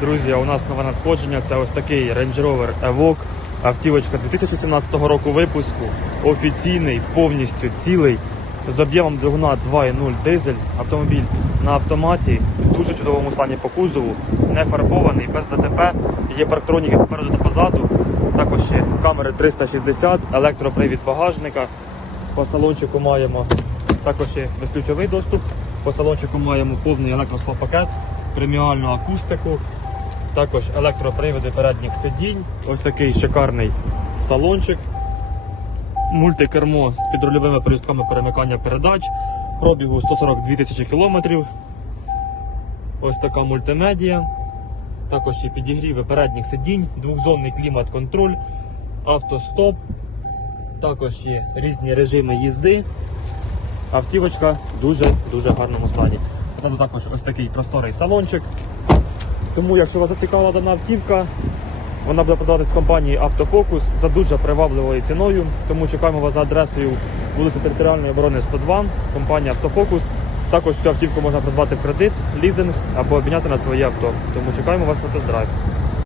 Друзі, у нас нове надходження. Це ось такий Range Rover Evoque. Автівочка 2017 року випуску. Офіційний, повністю цілий. З об'ємом двигуна 2.0 дизель. Автомобіль на автоматі, в дуже чудовому стані по кузову, не фарбований, без ДТП. Є парктроніки попереду та позаду. Також є камери 360, електропривід багажника. По салончику маємо також є безключовий доступ. По салончику маємо повний електросклопакет, преміальну акустику, також електроприводи передніх сидінь. Ось такий шикарний салончик. Мультикермо з підрульовими перестками перемикання передач. Пробігу 142 тисячі кілометрів. Ось така мультимедія. Також є підігріви передніх сидінь, двохзонний клімат-контроль, автостоп. Також є різні режими їзди. Автівочка в дуже-дуже гарному стані. Позаду також ось такий просторий салончик. Тому, якщо вас зацікавила дана автівка, вона буде продаватись в компанії Автофокус за дуже привабливою ціною. Тому чекаємо вас за адресою вулиця Територіальної оборони 102, компанія Автофокус. Також цю автівку можна придбати в кредит, лізинг або обміняти на своє авто. Тому чекаємо вас на тест-драйв.